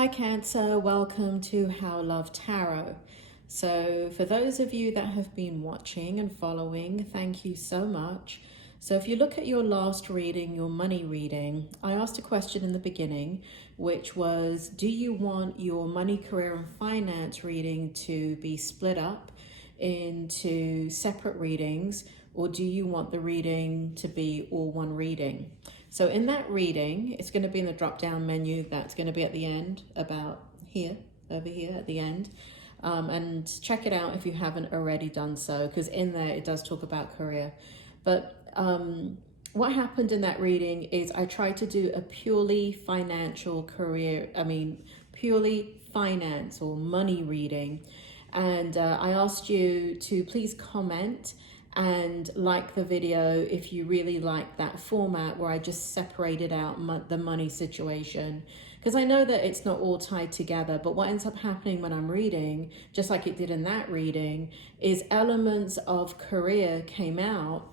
Hi Cancer, welcome to How Love Tarot. So for those of you that have been watching and following, thank you so much. So if you look at your last reading, your money reading, I asked a question in the beginning, which was, do you want your money, career and finance reading to be split up into separate readings, or do you want the reading to be all one reading? So in that reading, it's going to be in the drop down menu that's going to be at the end, about here, over here at the end. And check it out if you haven't already done so, because in there it does talk about career. But what happened in that reading is I tried to do a purely financial purely finance or money reading. And I asked you to please comment and like the video if you really like that format where I just separated out the money situation, because I know that it's not all tied together, but what ends up happening when I'm reading, just like it did in that reading, is elements of career came out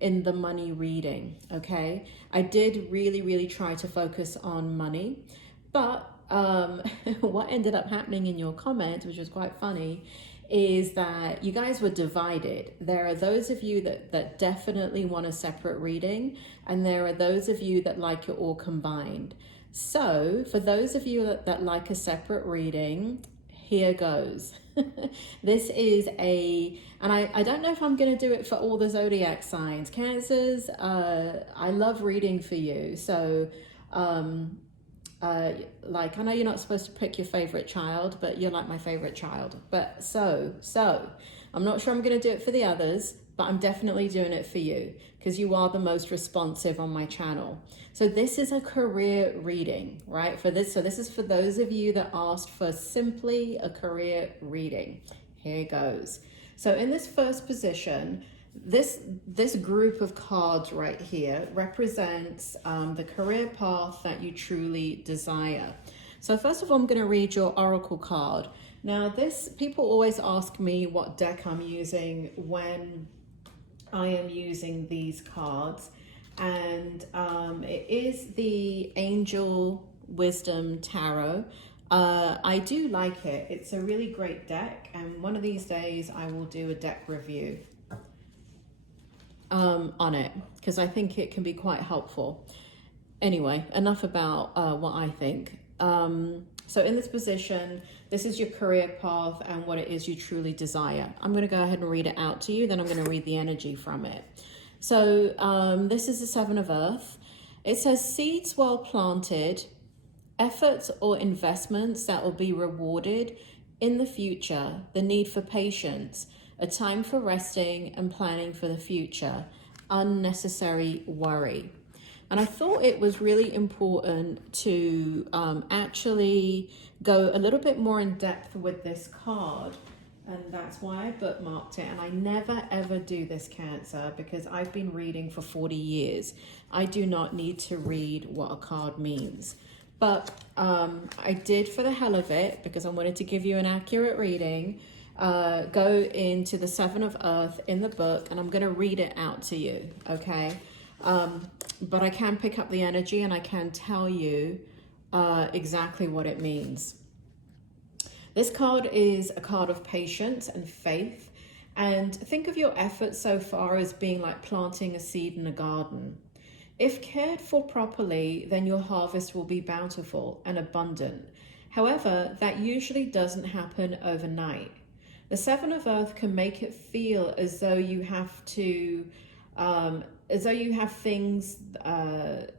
in the money reading. Okay, I did really try to focus on money, but what ended up happening in your comment, which was quite funny, is that you guys were divided. There are those of you that definitely want a separate reading, and there are those of you that like it all combined. So for those of you that like a separate reading, here goes. This is and I don't know if I'm going to do it for all the zodiac signs. Cancers, I love reading for you. So like, I know you're not supposed to pick your favorite child, but you're like my favorite child. But so I'm not sure I'm going to do it for the others, but I'm definitely doing it for you because you are the most responsive on my channel. So this is a career reading, right? So this is for those of you that asked for simply a career reading. Here goes. So in this first position, this group of cards right here represents the career path that you truly desire. So first of all, I'm going to read your oracle card. Now people always ask me what deck I'm using when I am using these cards, and it is the Angel Wisdom Tarot. I do like it. It's a really great deck, and one of these days I will do a deck review on it, because I think it can be quite helpful. Anyway, enough about what I think. So in this position, this is your career path and what it is you truly desire. I'm going to go ahead and read it out to you, then I'm going to read the energy from it. So this is the Seven of Earth. It says, seeds well planted, efforts or investments that will be rewarded in the future, the need for patience, a time for resting and planning for the future, unnecessary worry. And I thought it was really important to actually go a little bit more in depth with this card. And that's why I bookmarked it. And I never ever do this, Cancer, because I've been reading for 40 years. I do not need to read what a card means. But I did, for the hell of it, because I wanted to give you an accurate reading, go into the Seven of Earth in the book, and I'm going to read it out to you, okay? But I can pick up the energy and I can tell you exactly what it means. This card is a card of patience and faith, and think of your efforts so far as being like planting a seed in a garden. If cared for properly, then your harvest will be bountiful and abundant. However, that usually doesn't happen overnight. The Seven of Earth can make it feel as though you have to, as though you have things that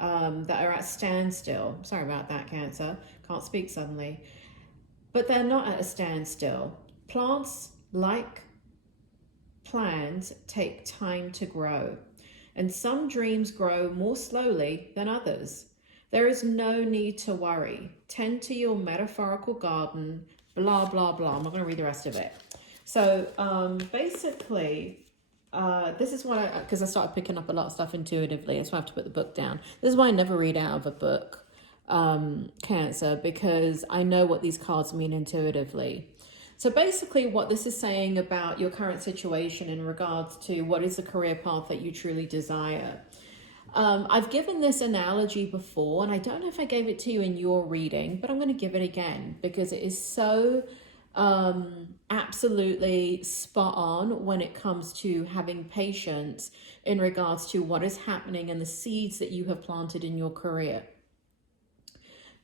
are at standstill. Sorry about that, Cancer. Can't speak suddenly. But they're not at a standstill. Plants, like plants, take time to grow, and some dreams grow more slowly than others. There is no need to worry. Tend to your metaphorical garden, blah, blah, blah. I'm not going to read the rest of it. So basically, this is what because I started picking up a lot of stuff intuitively, so I have to put the book down. This is why I never read out of a book, Cancer, because I know what these cards mean intuitively. So basically what this is saying about your current situation in regards to what is the career path that you truly desire. I've given this analogy before, and I don't know if I gave it to you in your reading, but I'm going to give it again because it is so absolutely spot on when it comes to having patience in regards to what is happening and the seeds that you have planted in your career.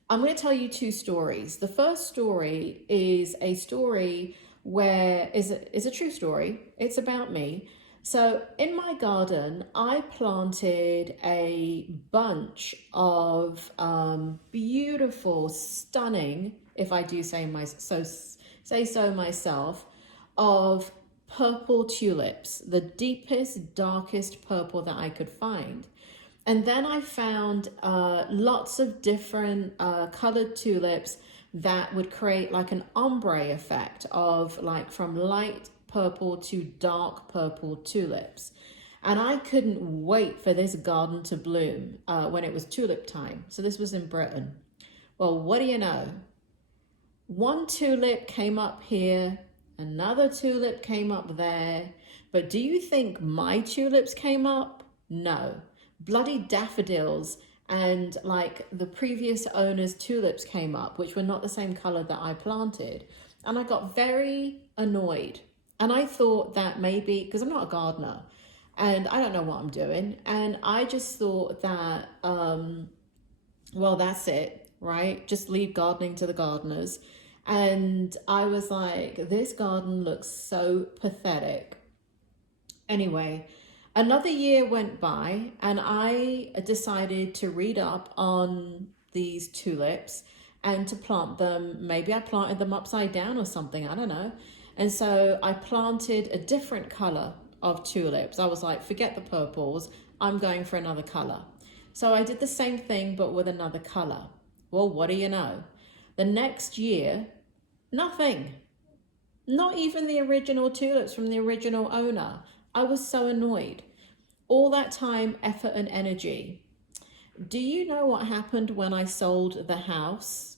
I'm going to tell you two stories. The first story is a story where is a true story. It's about me. So in my garden, I planted a bunch of beautiful, stunning, if I do say so myself, of purple tulips, the deepest, darkest purple that I could find. And then I found lots of different colored tulips that would create like an ombre effect of like from light purple to dark purple tulips. And I couldn't wait for this garden to bloom when it was tulip time. So this was in Britain. Well, what do you know? One tulip came up here, another tulip came up there. But do you think my tulips came up? No. Bloody daffodils and like the previous owner's tulips came up, which were not the same color that I planted. And I got very annoyed. And I thought that maybe, because I'm not a gardener and I don't know what I'm doing. And I just thought that, well, that's it, right? Just leave gardening to the gardeners. And I was like, this garden looks so pathetic. Anyway, another year went by and I decided to read up on these tulips and to plant them. Maybe I planted them upside down or something, I don't know. And so I planted a different color of tulips. I was like, forget the purples, I'm going for another color. So I did the same thing, but with another color. Well, what do you know? The next year, nothing. Not even the original tulips from the original owner. I was so annoyed. All that time, effort, and energy. Do you know what happened when I sold the house?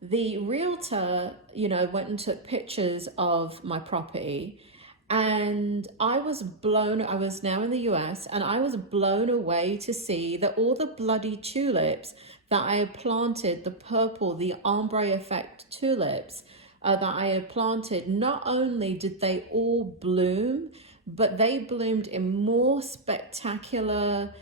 The realtor, went and took pictures of my property, and I was now in the US, and I was blown away to see that all the bloody tulips that I had planted, the purple, the ombre effect tulips that I had planted, not only did they all bloom, but they bloomed in more spectacular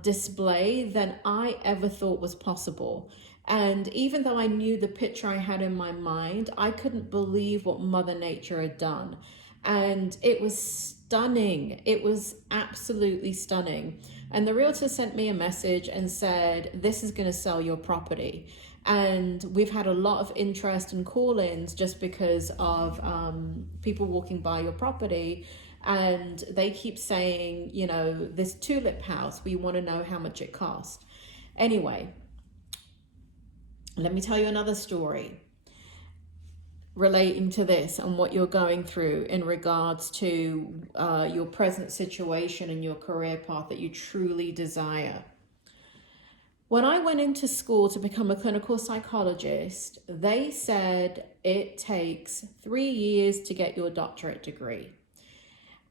display than I ever thought was possible. And even though I knew the picture I had in my mind, I couldn't believe what Mother Nature had done. And it was stunning. It was absolutely stunning. And the realtor sent me a message and said, this is going to sell your property. And we've had a lot of interest and call-ins just because of people walking by your property. And they keep saying, this tulip house, we want to know how much it cost. Anyway, let me tell you another story relating to this and what you're going through in regards to your present situation and your career path that you truly desire. When I went into school to become a clinical psychologist, they said it takes 3 years to get your doctorate degree.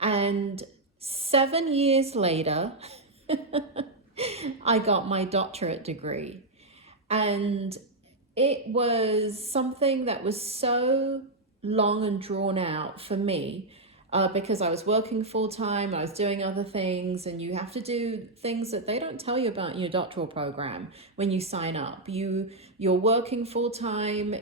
And 7 years later, I got my doctorate degree. And it was something that was so long and drawn out for me because I was working full time, I was doing other things, and you have to do things that they don't tell you about in your doctoral program when you sign up. You're working full time,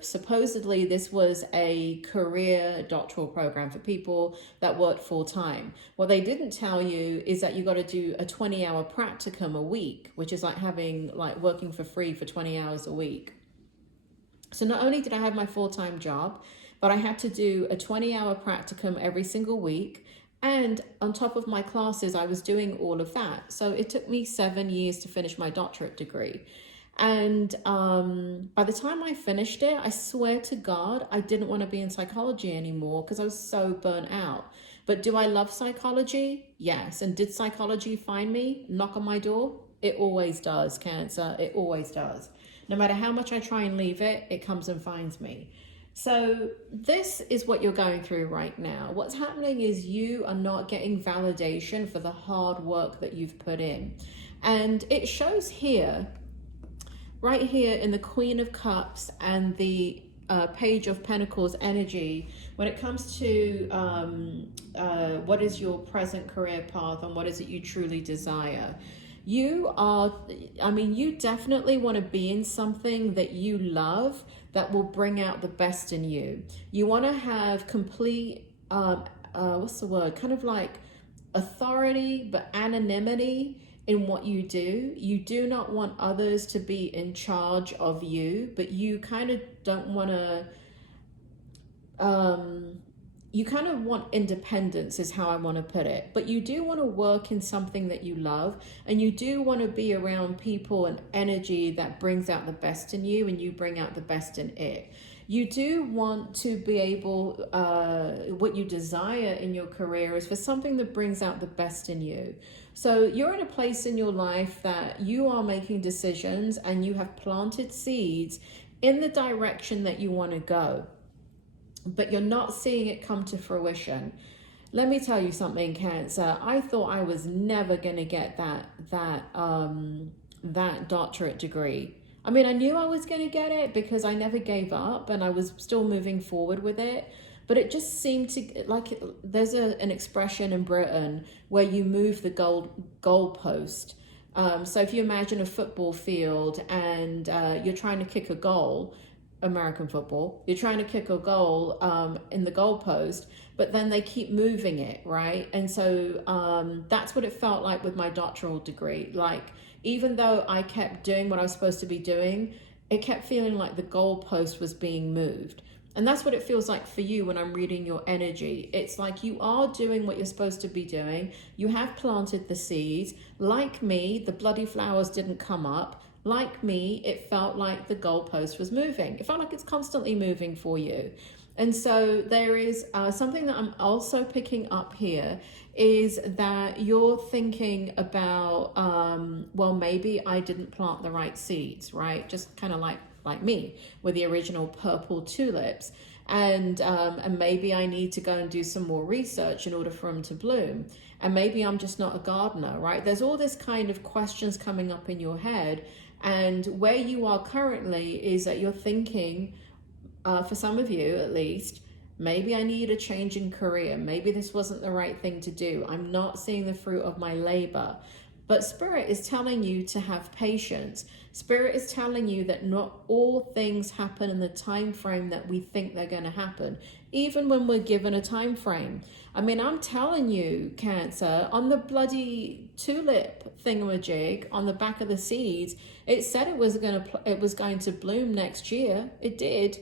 supposedly this was a career doctoral program for people that worked full time. What they didn't tell you is that you got to do a 20-hour practicum a week, which is like working for free for 20 hours a week. So not only did I have my full-time job, but I had to do a 20-hour practicum every single week. And on top of my classes, I was doing all of that. So it took me 7 years to finish my doctorate degree. And by the time I finished it, I swear to God, I didn't want to be in psychology anymore because I was so burnt out. But do I love psychology? Yes. And did psychology find me, knock on my door? It always does, Cancer. It always does. No matter how much I try and leave it, it comes and finds me. So this is what you're going through right now. What's happening is you are not getting validation for the hard work that you've put in. And it shows here, right here in the Queen of Cups and the Page of Pentacles energy, when it comes to what is your present career path and what is it you truly desire. You are, I mean, you definitely want to be in something that you love that will bring out the best in you. You want to have complete, what's the word? Kind of like authority, but anonymity in what you do. You do not want others to be in charge of you, but you kind of don't want to, you kind of want independence is how I want to put it, but you do want to work in something that you love, and you do want to be around people and energy that brings out the best in you and you bring out the best in it. You do want to be able, what you desire in your career is for something that brings out the best in you. So you're in a place in your life that you are making decisions and you have planted seeds in the direction that you want to go, but you're not seeing it come to fruition. Let me tell you something, Cancer. I thought I was never going to get that doctorate degree. I mean, I knew I was going to get it because I never gave up and I was still moving forward with it. But it just seemed to, like, there's an expression in Britain where you move the goalpost. So if you imagine a football field and you're trying to kick a goal, American football, you're trying to kick a goal in the goalpost, but then they keep moving it, right? And so that's what it felt like with my doctoral degree. Like, even though I kept doing what I was supposed to be doing, it kept feeling like the goalpost was being moved. And that's what it feels like for you when I'm reading your energy. It's like you are doing what you're supposed to be doing. You have planted the seeds. Like me, the bloody flowers didn't come up. Like me, it felt like the goalpost was moving. It felt like it's constantly moving for you. And so there is something that I'm also picking up here is that you're thinking about, well, maybe I didn't plant the right seeds, right? Just kind of like me with the original purple tulips. And maybe I need to go and do some more research in order for them to bloom. And maybe I'm just not a gardener, right? There's all this kind of questions coming up in your head. And where you are currently is that you're thinking, for some of you at least, maybe I need a change in career. Maybe this wasn't the right thing to do. I'm not seeing the fruit of my labor. But Spirit is telling you to have patience. Spirit is telling you that not all things happen in the time frame that we think they're going to happen, even when we're given a time frame. I mean, I'm telling you, Cancer, on the bloody tulip thingamajig on the back of the seeds, it said it was going to bloom next year. It did,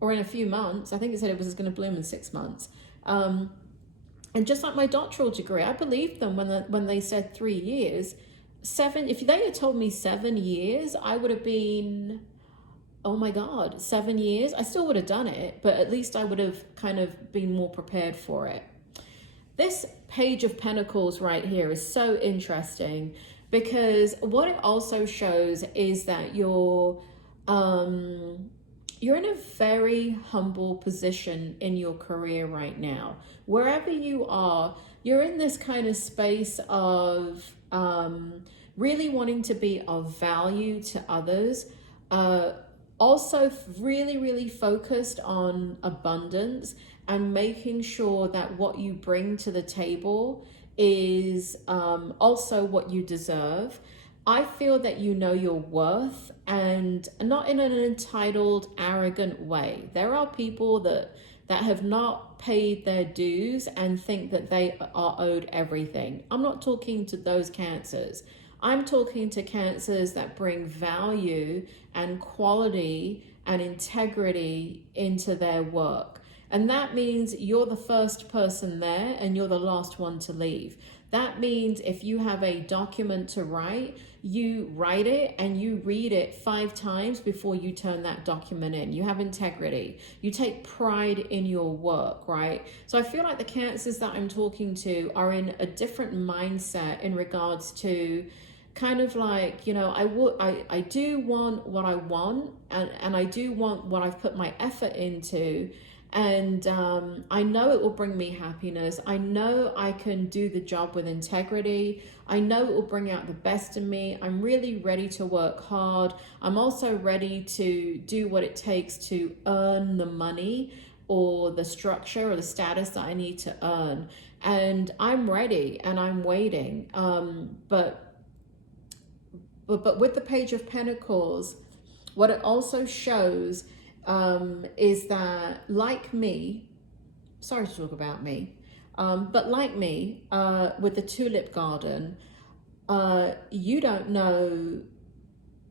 or in a few months. I think it said it was going to bloom in 6 months. And just like my doctoral degree, I believed them when they said 3 years. 7, if they had told me 7 years, I would have been, oh my God, 7 years. I still would have done it, but at least I would have kind of been more prepared for it. This Page of Pentacles right here is so interesting because what it also shows is that you're in a very humble position in your career right now. Wherever you are, you're in this kind of space of really wanting to be of value to others. Also really, really focused on abundance and making sure that what you bring to the table is also what you deserve. I feel that you know your worth, and not in an entitled, arrogant way. There are people that have not paid their dues and think that they are owed everything. I'm not talking to those Cancers. I'm talking to Cancers that bring value and quality and integrity into their work. And that means you're the first person there and you're the last one to leave. That means if you have a document to write, you write it and you read it 5 times before you turn that document in. You have integrity. You take pride in your work, right? So I feel like the Cancers that I'm talking to are in a different mindset in regards to kind of like, you know, I do want what I want, and I do want what I've put my effort into, and I know it will bring me happiness. I know I can do the job with integrity. I know it will bring out the best in me. I'm really ready to work hard. I'm also ready to do what it takes to earn the money or the structure or the status that I need to earn. And I'm ready and I'm waiting. But with the Page of Pentacles, what it also shows is that, like me, sorry to talk about me, but like me, with the tulip garden, you don't know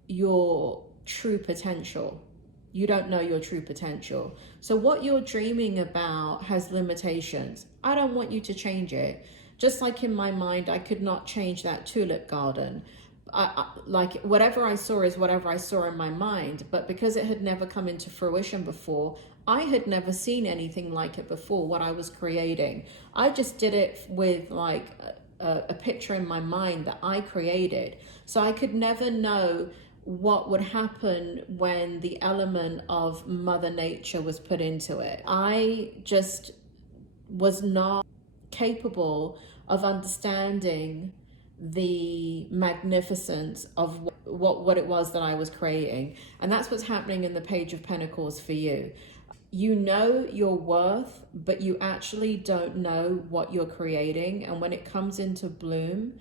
your true potential. You don't know your true potential. So what you're dreaming about has limitations. I don't want you to change it. Just like in my mind, I could not change that tulip garden. Like whatever I saw is whatever I saw in my mind, but because it had never come into fruition before, I had never seen anything like it before, what I was creating. I just did it with like a picture in my mind that I created. So I could never know what would happen when the element of Mother Nature was put into it. I just was not capable of understanding the magnificence of what it was that I was creating. And that's what's happening in the Page of Pentacles for you. You know your worth, but you actually don't know what you're creating. And when it comes into bloom,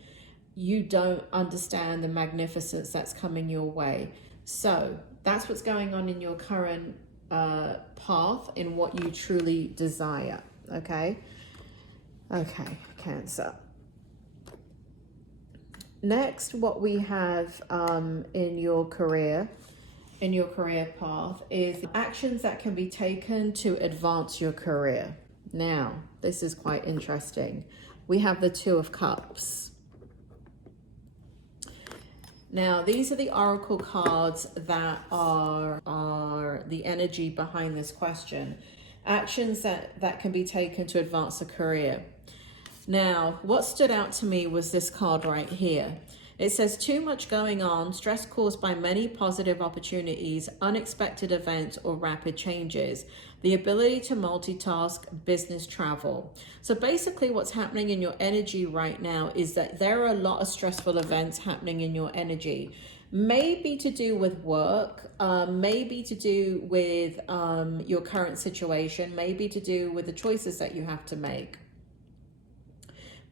you don't understand the magnificence that's coming your way. So that's what's going on in your current path, in what you truly desire. Okay? Okay, Cancer. Next, what we have in your career path is actions that can be taken to advance your career. Now, this is quite interesting. We have the Two of Cups. Now, these are the oracle cards that are the energy behind this question. Actions that can be taken to advance a career. Now, what stood out to me was this card right here. It says, too much going on, stress caused by many positive opportunities, unexpected events, or rapid changes. The ability to multitask, business travel. So basically what's happening in your energy right now is that there are a lot of stressful events happening in your energy. Maybe to do with work, maybe to do with your current situation, maybe to do with the choices that you have to make.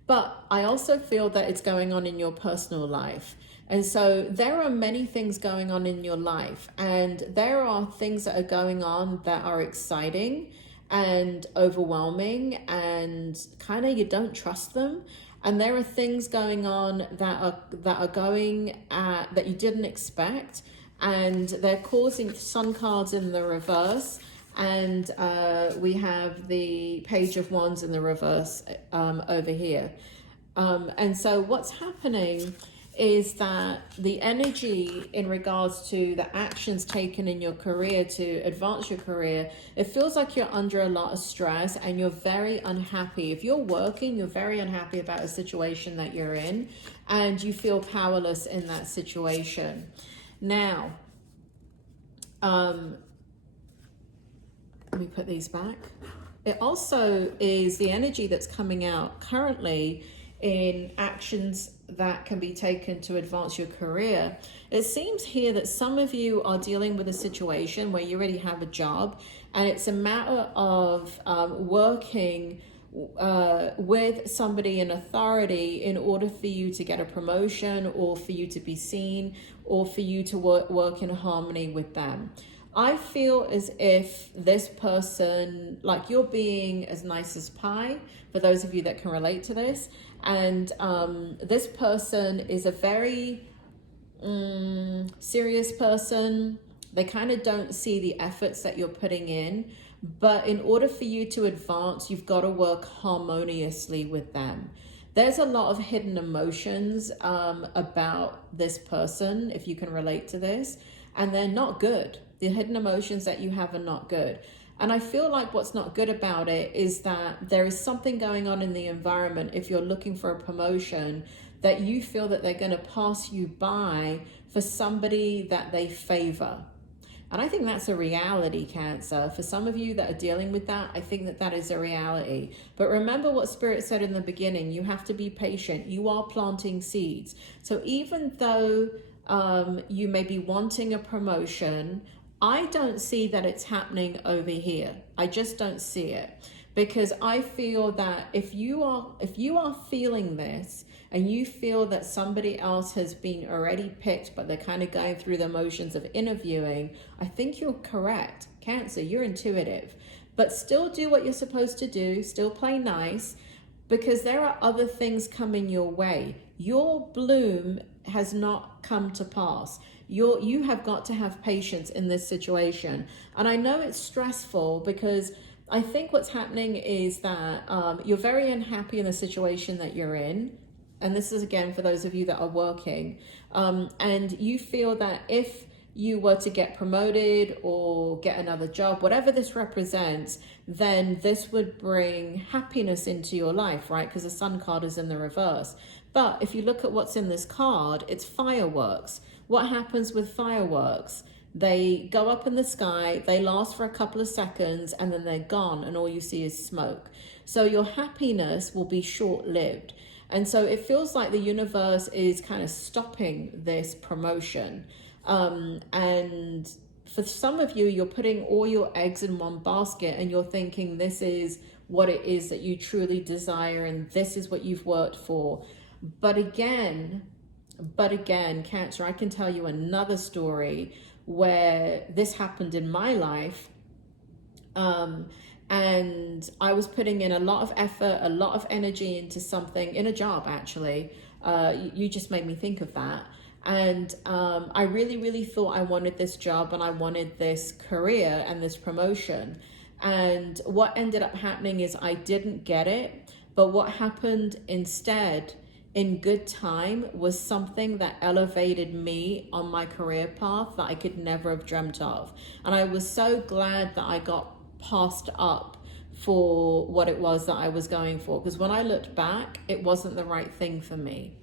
But I also feel that it's going on in your personal life. And so there are many things going on in your life, and there are things that are going on that are exciting and overwhelming, and kind of you don't trust them. And there are things going on that are going that you didn't expect, and they're causing Sun cards in the reverse. And we have the Page of Wands in the reverse over here. And so what's happening is that the energy in regards to the actions taken in your career to advance your career, it feels like you're under a lot of stress and you're very unhappy. If you're working, you're very unhappy about a situation that you're in, and you feel powerless in that situation. Now, let me put these back. It also is the energy that's coming out currently in actions that can be taken to advance your career. It seems here that some of you are dealing with a situation where you already have a job, and it's a matter of working with somebody in authority in order for you to get a promotion, or for you to be seen, or for you to work in harmony with them. I feel as if this person, like, you're being as nice as pie, for those of you that can relate to this. And this person is a very serious person. They kind of don't see the efforts that you're putting in. But in order for you to advance, you've got to work harmoniously with them. There's a lot of hidden emotions about this person, if you can relate to this, and they're not good. The hidden emotions that you have are not good. And I feel like what's not good about it is that there is something going on in the environment. If you're looking for a promotion, that you feel that they're going to pass you by for somebody that they favor. And I think that's a reality, Cancer. For some of you that are dealing with that, I think that that is a reality. But remember what Spirit said in the beginning, you have to be patient. You are planting seeds. So even though you may be wanting a promotion, I don't see that it's happening over here. I just don't see it. Because I feel that if you are feeling this, and you feel that somebody else has been already picked, but they're kind of going through the motions of interviewing, I think you're correct. Cancer, you're intuitive. But still do what you're supposed to do. Still play nice, because there are other things coming your way. Your bloom has not come to pass. You have got to have patience in this situation. And I know it's stressful, because I think what's happening is that you're very unhappy in the situation that you're in. And this is, again, for those of you that are working. And you feel that if you were to get promoted or get another job, whatever this represents, then this would bring happiness into your life, right? Because the Sun card is in the reverse. But if you look at what's in this card, it's fireworks. What happens with fireworks? They go up in the sky, they last for a couple of seconds, and then they're gone, and all you see is smoke. So your happiness will be short-lived. And so it feels like the universe is kind of stopping this promotion. And for some of you, you're putting all your eggs in one basket, and you're thinking this is what it is that you truly desire, and this is what you've worked for. But again, Cancer, I can tell you another story where this happened in my life. And I was putting in a lot of effort, a lot of energy into something, in a job actually. You just made me think of that. And I really, really thought I wanted this job, and I wanted this career and this promotion. And what ended up happening is I didn't get it. But what happened instead, in good time, was something that elevated me on my career path that I could never have dreamt of. And I was so glad that I got passed up for what it was that I was going for, because when I looked back, it wasn't the right thing for me.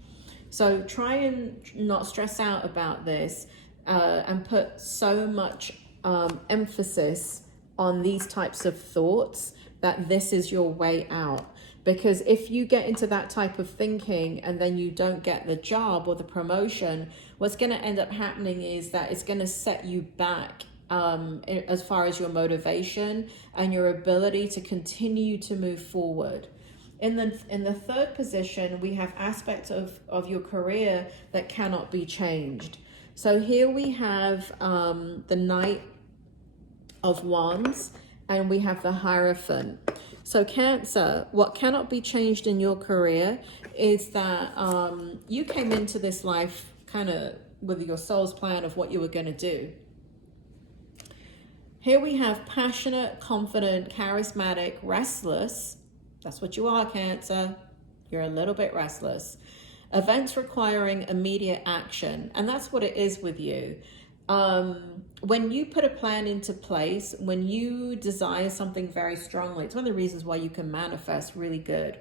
So try and not stress out about this, and put so much emphasis on these types of thoughts, that this is your way out. Because if you get into that type of thinking and then you don't get the job or the promotion, what's going to end up happening is that it's going to set you back as far as your motivation and your ability to continue to move forward. In the third position, we have aspects of your career that cannot be changed. So here we have the Knight of Wands, and we have the Hierophant. So Cancer, what cannot be changed in your career is that you came into this life kind of with your soul's plan of what you were going to do. Here we have passionate, confident, charismatic, restless. That's what you are, Cancer. You're a little bit restless. Events requiring immediate action. And that's what it is with you. When you put a plan into place, when you desire something very strongly, it's one of the reasons why you can manifest really good,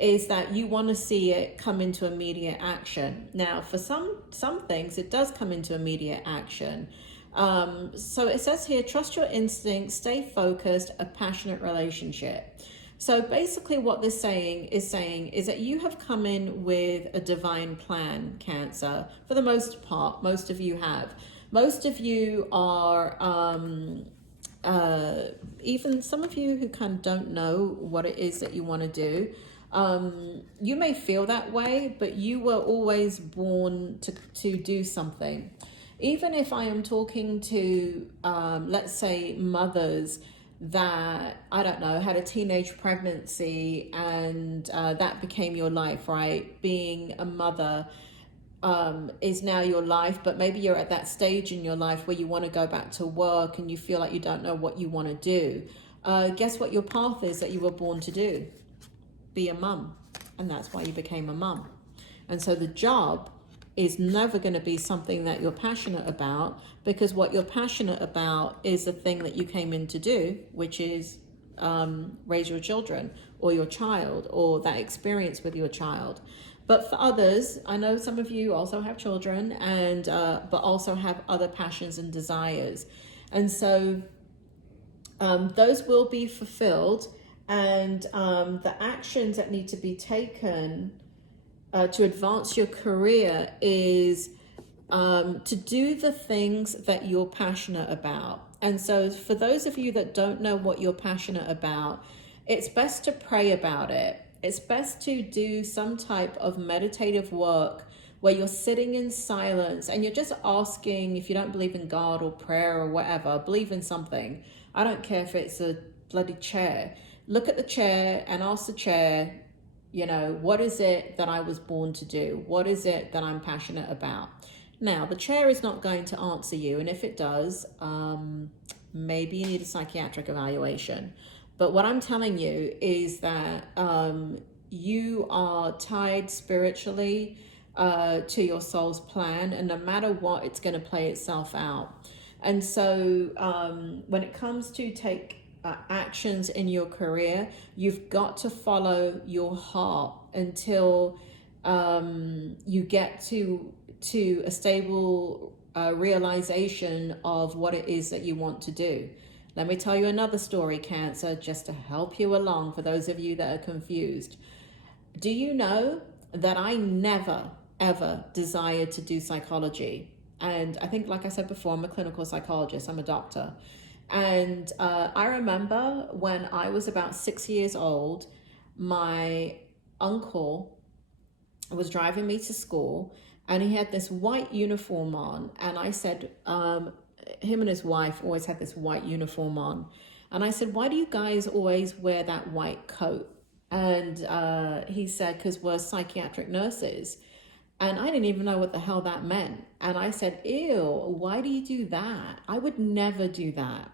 is that you want to see it come into immediate action. Now, for some things, it does come into immediate action. So it says here, trust your instincts, stay focused, a passionate relationship. So basically what this is that you have come in with a divine plan, Cancer. For the most part, most of you have. Most of you are, even some of you who kind of don't know what it is that you want to do. You may feel that way, but you were always born to do something. Even if I am talking to, let's say, mothers that, I don't know, had a teenage pregnancy and that became your life, right? Being a mother is now your life, but maybe you're at that stage in your life where you want to go back to work and you feel like you don't know what you want to do. Guess what your path is that you were born to do? Be a mum. And that's why you became a mum. And so the job is never going to be something that you're passionate about, because what you're passionate about is the thing that you came in to do, which is raise your children or your child or that experience with your child. But for others, I know some of you also have children, and but also have other passions and desires. And so those will be fulfilled, and the actions that need to be taken to advance your career is to do the things that you're passionate about. And so for those of you that don't know what you're passionate about, it's best to pray about it. It's best to do some type of meditative work where you're sitting in silence and you're just asking, if you don't believe in God or prayer or whatever, believe in something. I don't care if it's a bloody chair. Look at the chair and ask the chair, you know, what is it that I was born to do? What is it that I'm passionate about? Now, the chair is not going to answer you. And if it does, maybe you need a psychiatric evaluation. But what I'm telling you is that you are tied spiritually to your soul's plan. And no matter what, it's going to play itself out. And so when it comes to take actions in your career, you've got to follow your heart until you get to a stable realization of what it is that you want to do. Let me tell you another story, Cancer, just to help you along for those of you that are confused. Do you know that I never, ever desired to do psychology? And I think, like I said before, I'm a clinical psychologist. I'm a doctor. And I remember when I was about 6 years old, my uncle was driving me to school, and he had this white uniform on. And I said, him and his wife always had this white uniform on. And I said, why do you guys always wear that white coat? And he said, because we're psychiatric nurses. And I didn't even know what the hell that meant. And I said, ew, why do you do that? I would never do that.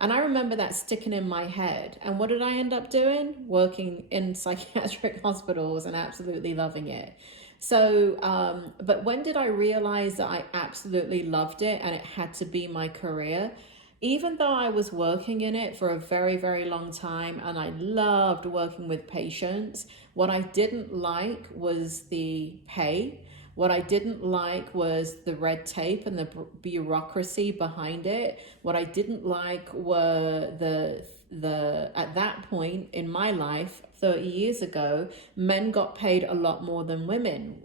And I remember that sticking in my head. And what did I end up doing? Working in psychiatric hospitals and absolutely loving it. So, but when did I realize that I absolutely loved it and it had to be my career? Even though I was working in it for a very, very long time and I loved working with patients, what I didn't like was the pay. What I didn't like was the red tape and the bureaucracy behind it. What I didn't like were the at that point in my life, 30 years ago, men got paid a lot more than women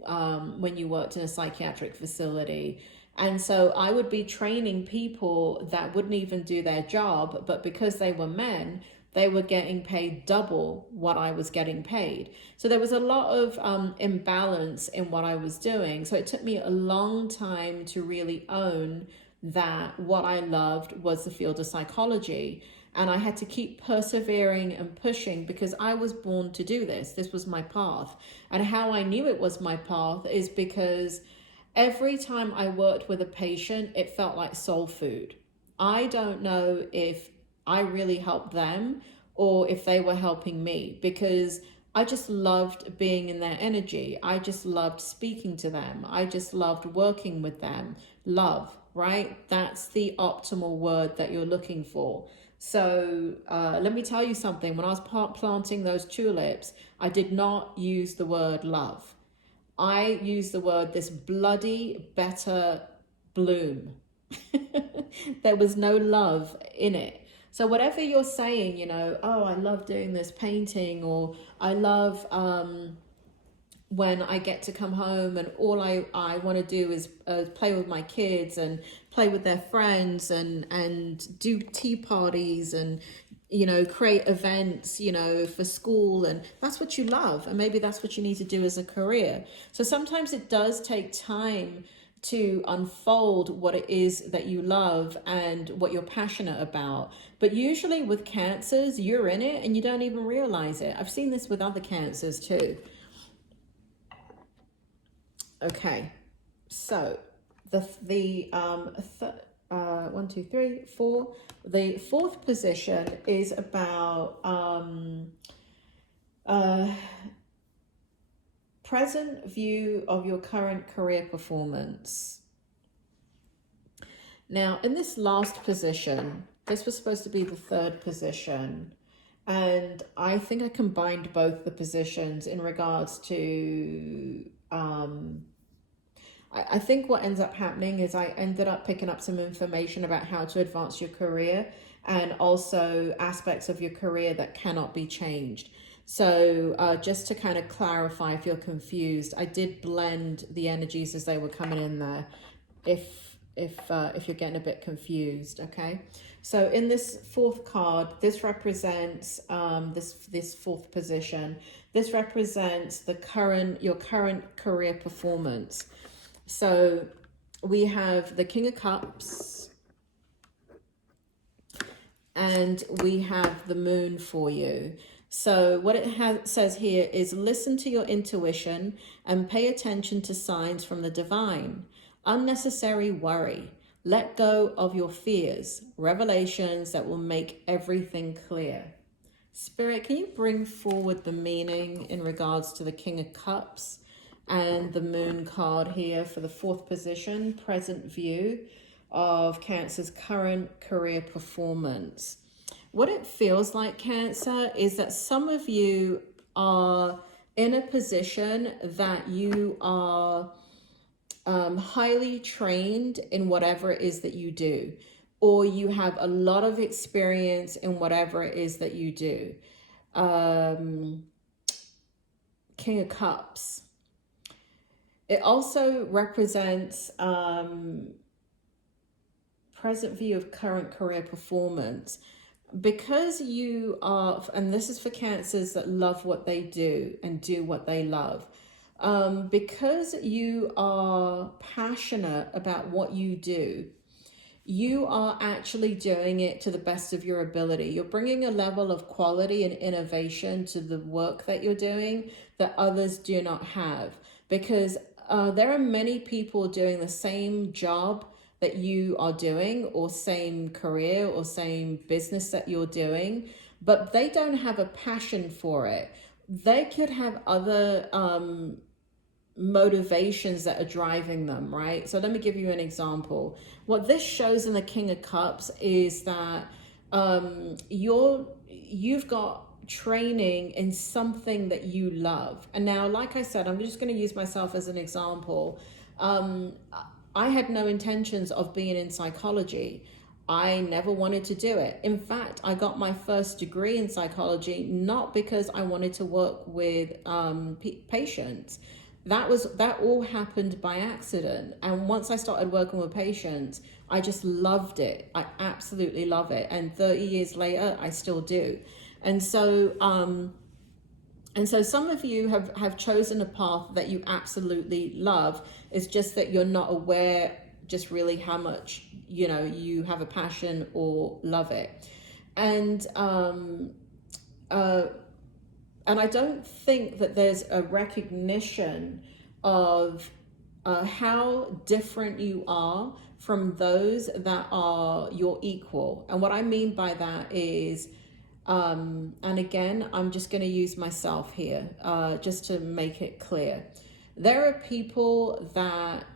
when you worked in a psychiatric facility. And so I would be training people that wouldn't even do their job, but because they were men, they were getting paid double what I was getting paid. So there was a lot of imbalance in what I was doing. So it took me a long time to really own that what I loved was the field of psychology. And I had to keep persevering and pushing because I was born to do this. This was my path. And how I knew it was my path is because every time I worked with a patient, it felt like soul food. I don't know if I really helped them or if they were helping me, because I just loved being in their energy. I just loved speaking to them. I just loved working with them. Love, right? That's the optimal word that you're looking for. So let me tell you something. When I was planting those tulips, I did not use the word love. I used the word this bloody better bloom. There was no love in it. So whatever you're saying, you know, oh, I love doing this painting, or I love when I get to come home and all I want to do is play with my kids and play with their friends and do tea parties and, you know, create events, you know, for school, and that's what you love. And maybe that's what you need to do as a career. So sometimes it does take time to unfold what it is that you love and what you're passionate about. But usually with cancers, you're in it and you don't even realize it. I've seen this with other cancers too. Okay, so the 1, 2, 3, 4. The fourth position is about present view of your current career performance. Now, in this last position, this was supposed to be the third position, And I think I combined both the positions in regards to, I think what ends up happening is I ended up picking up some information about how to advance your career, and also aspects of your career that cannot be changed. So just to kind of clarify, if you're confused, I did blend the energies as they were coming in there, if you're getting a bit confused, okay? So in this fourth card, this represents this fourth position. This represents your current career performance. So we have the King of Cups, and we have the Moon for you. So what it says here is, listen to your intuition and pay attention to signs from the divine. Unnecessary worry. Let go of your fears. Revelations that will make everything clear. Spirit, can you bring forward the meaning in regards to the King of Cups and the Moon card here for the fourth position, present view of Cancer's current career performance? What it feels like, Cancer, is that some of you are in a position that you are highly trained in whatever it is that you do, or you have a lot of experience in whatever it is that you do. King of Cups. It also represents present view of current career performance. Because you are, and this is for Cancers that love what they do and do what they love, because you are passionate about what you do, you are actually doing it to the best of your ability. You're bringing a level of quality and innovation to the work that you're doing that others do not have, because there are many people doing the same job that you are doing, or same career or same business that you're doing, but they don't have a passion for it. They could have other motivations that are driving them, right? So let me give you an example. What this shows in the King of Cups is that you've got training in something that you love. And now, like I said, I'm just going to use myself as an example. I had no intentions of being in psychology. I never wanted to do it. In fact, I got my first degree in psychology not because I wanted to work with patients. That all happened by accident. And once I started working with patients, I just loved it. I absolutely love it. And 30 years later, I still do. And so some of you have chosen a path that you absolutely love. It's just that you're not aware just really how much, you have a passion or love it. And I don't think that there's a recognition of how different you are from those that are your equal. And what I mean by that is, and again, I'm just going to use myself here, just to make it clear. There are people that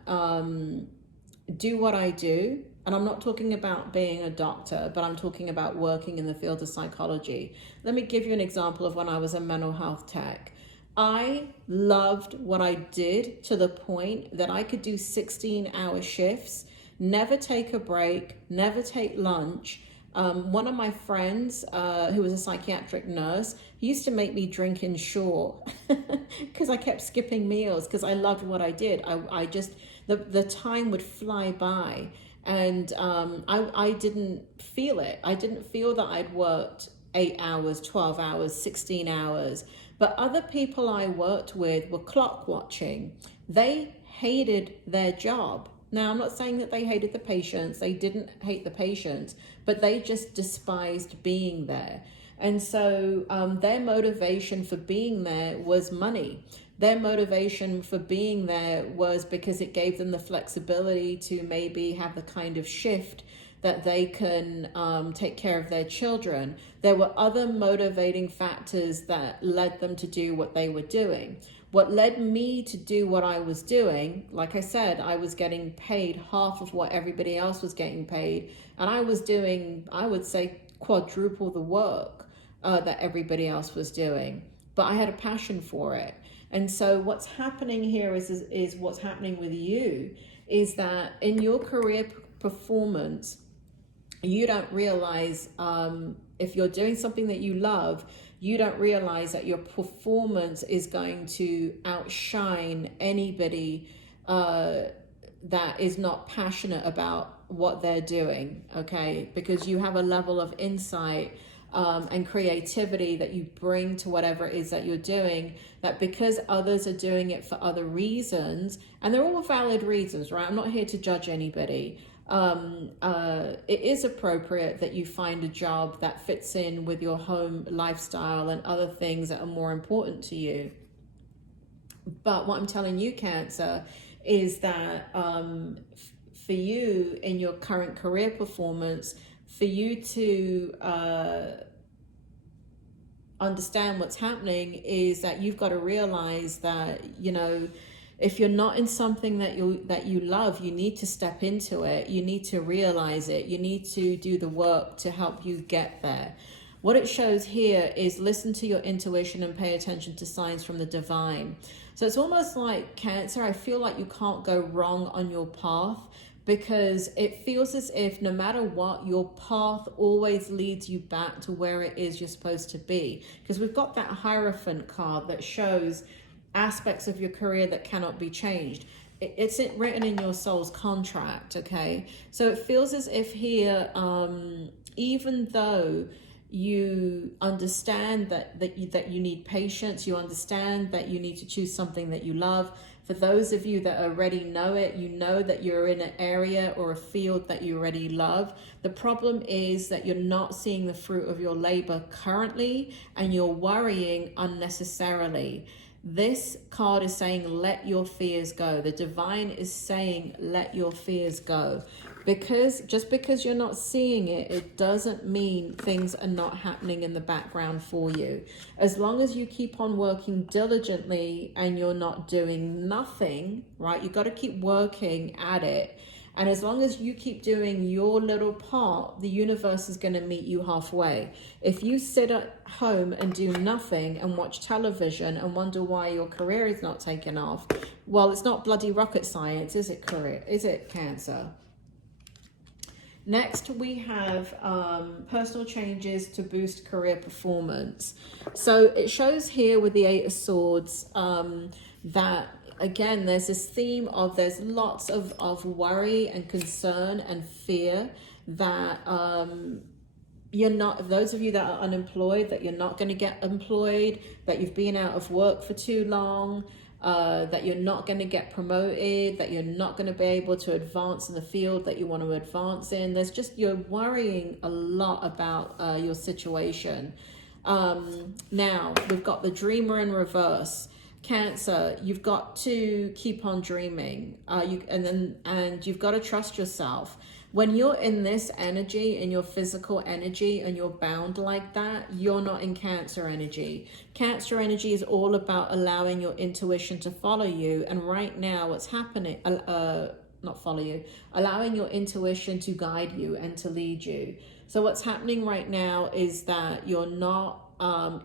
do what I do, and I'm not talking about being a doctor, but I'm talking about working in the field of psychology. Let me give you an example of when I was a mental health tech. I loved what I did to the point that I could do 16-hour shifts, never take a break, never take lunch. One of my friends, who was a psychiatric nurse, he used to make me drink in shore because I kept skipping meals because I loved what I did. I just, the time would fly by, and I didn't feel it. I didn't feel that I'd worked 8 hours, 12 hours, 16 hours. But other people I worked with were clock watching. They hated their job. Now, I'm not saying that they hated the patients. They didn't hate the patients, but they just despised being there. And so their motivation for being there was money. Their motivation for being there was because it gave them the flexibility to maybe have the kind of shift that they can take care of their children. There were other motivating factors that led them to do what they were doing. What led me to do what I was doing, like I said, I was getting paid half of what everybody else was getting paid. And I was doing, I would say, quadruple the work. that everybody else was doing. But I had a passion for it. And so what's happening here is what's happening with you is that in your career performance, you don't realize, if you're doing something that you love, you don't realize that your performance is going to outshine anybody that is not passionate about what they're doing, okay? Because you have a level of insight and creativity that you bring to whatever it is that you're doing, that because others are doing it for other reasons, and they're all valid reasons, right? I'm not here to judge anybody. It is appropriate that you find a job that fits in with your home lifestyle and other things that are more important to you. But what I'm telling you, Cancer, is that for you in your current career performance, for you to understand what's happening is that you've got to realize that, you know, if you're not in something that you love, you need to step into it. You need to realize it. You need to do the work to help you get there. What it shows here is listen to your intuition and pay attention to signs from the divine. So it's almost like, Cancer, I feel like you can't go wrong on your path, because it feels as if no matter what, your path always leads you back to where it is you're supposed to be. Because we've got that Hierophant card that shows aspects of your career that cannot be changed. It's written in your soul's contract, okay? So it feels as if here, even though you understand that you need patience, you understand that you need to choose something that you love. For those of you that already know it, you know that you're in an area or a field that you already love. The problem is that you're not seeing the fruit of your labor currently, and you're worrying unnecessarily. This card is saying, let your fears go. The divine is saying, let your fears go. Because just because you're not seeing it, it doesn't mean things are not happening in the background for you. As long as you keep on working diligently and you're not doing nothing, right? You've got to keep working at it. And as long as you keep doing your little part, the universe is going to meet you halfway. If you sit at home and do nothing and watch television and wonder why your career is not taking off, well, it's not bloody rocket science, is it, career? Is it, Cancer? Next, we have personal changes to boost career performance. So it shows here with the Eight of Swords that, again, there's this theme of there's lots of worry and concern and fear that you're not, those of you that are unemployed, that you're not going to get employed, that you've been out of work for too long, that you're not going to get promoted, that you're not going to be able to advance in the field that you want to advance in. There's just, you're worrying a lot about your situation. Now, we've got the Dreamer in reverse. Cancer, you've got to keep on dreaming, and you've got to trust yourself. When you're in this energy, in your physical energy, and you're bound like that, you're not in Cancer energy. Cancer energy is all about allowing your intuition to follow you. And right now, what's happening, not follow you, allowing your intuition to guide you and to lead you. So what's happening right now is that you're not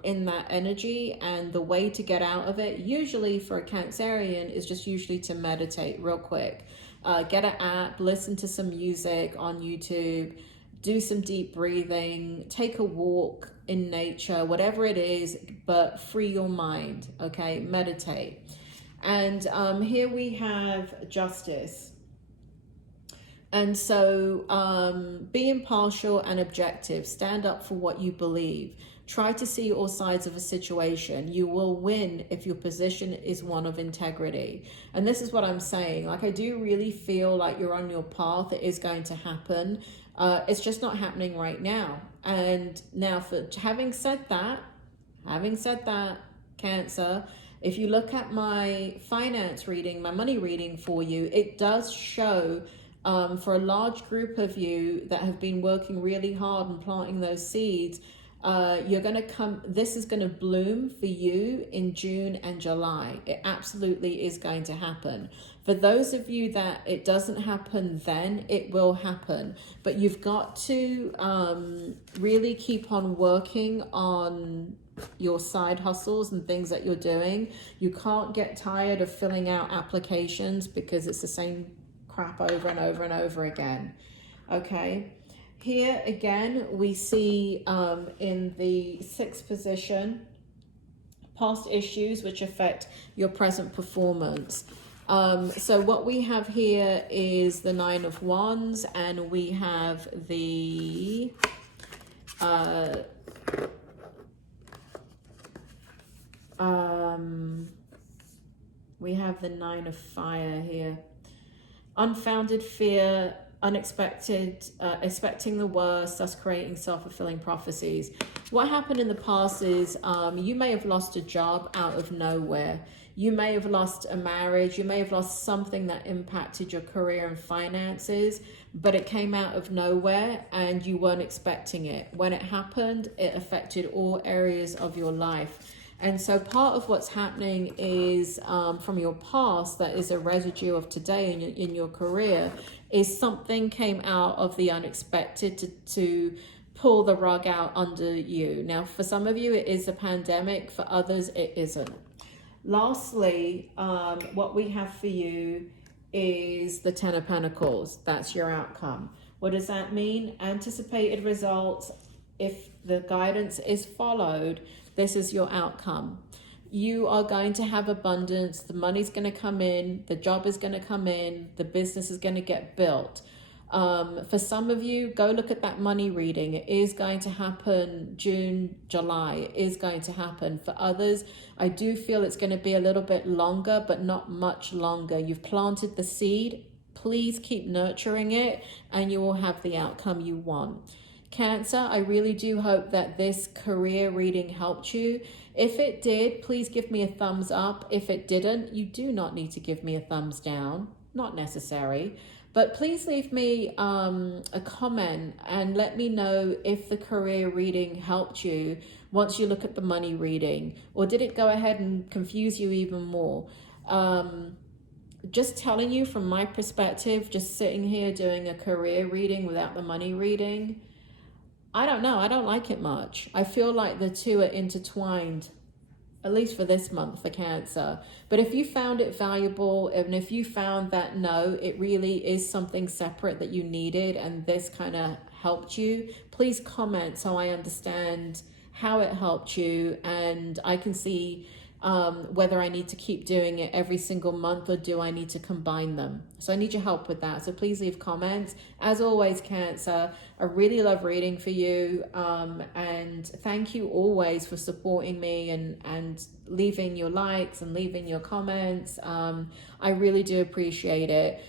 in that energy, and the way to get out of it, usually for a Cancerian, is just usually to meditate real quick. Get an app, listen to some music on YouTube, do some deep breathing, take a walk in nature, whatever it is, but free your mind, okay? Meditate. And here we have Justice. And so be impartial and objective. Stand up for what you believe. Try to see all sides of a situation. You will win if your position is one of integrity. And this is what I'm saying. Like, I do really feel like you're on your path. It is going to happen. It's just not happening right now. And now, for having said that, Cancer, if you look at my finance reading, my money reading for you, it does show for a large group of you that have been working really hard and planting those seeds, You're going to come, this is going to bloom for you in June and July. It absolutely is going to happen. For those of you that it doesn't happen then, it will happen. But you've got to really keep on working on your side hustles and things that you're doing. You can't get tired of filling out applications because it's the same crap over and over and over again. Okay. Here again, we see in the 6th position, past issues which affect your present performance. So what we have here is the 9 of Wands, and we have the we have the 9 of Fire here. Unfounded fear, unexpected, expecting the worst, thus creating self-fulfilling prophecies. What happened in the past is you may have lost a job out of nowhere. You may have lost a marriage. You may have lost something that impacted your career and finances, but it came out of nowhere and you weren't expecting it. When it happened, it affected all areas of your life. And so part of what's happening is from your past that is a residue of today in your career is something came out of the unexpected to pull the rug out under you. Now, for some of you, it is a pandemic. For others, it isn't. Lastly, what we have for you is the 10 of Pentacles. That's your outcome. What does that mean? Anticipated results. If the guidance is followed, this is your outcome. You are going to have abundance. The money's going to come in. The job is going to come in. The business is going to get built. For some of you, go look at that money reading. It is going to happen June, July. It is going to happen. For others, I do feel it's going to be a little bit longer, but not much longer. You've planted the seed. Please keep nurturing it and you will have the outcome you want. Cancer, I really do hope that this career reading helped you. If it did, please give me a thumbs up. If it didn't, you do not need to give me a thumbs down. Not necessary. But please leave me a comment and let me know if the career reading helped you once you look at the money reading. Or did it go ahead and confuse you even more? Just telling you from my perspective, just sitting here doing a career reading without the money reading, I don't know. I don't like it much. I feel like the two are intertwined, at least for this month for Cancer. But if you found it valuable, and if you found that, no, it really is something separate that you needed and this kind of helped you, please comment so I understand how it helped you and I can see whether I need to keep doing it every single month or do I need to combine them. So I need your help with that. So please leave comments. As always, Cancer, I really love reading for you. And thank you always for supporting me and leaving your likes and leaving your comments. I really do appreciate it.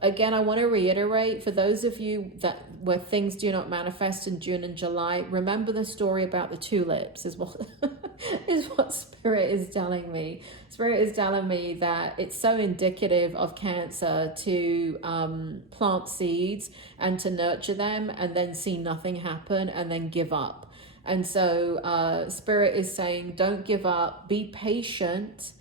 Again, I want to reiterate for those of you that where things do not manifest in June and July, remember the story about the tulips is what is what Spirit is telling me. Spirit is telling me that it's so indicative of Cancer to plant seeds and to nurture them and then see nothing happen and then give up. And so Spirit is saying, don't give up, be patient.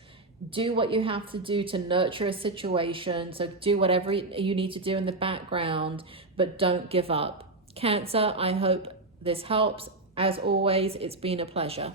Do what you have to do to nurture a situation. So do whatever you need to do in the background, but don't give up. Cancer, I hope this helps. As always, it's been a pleasure.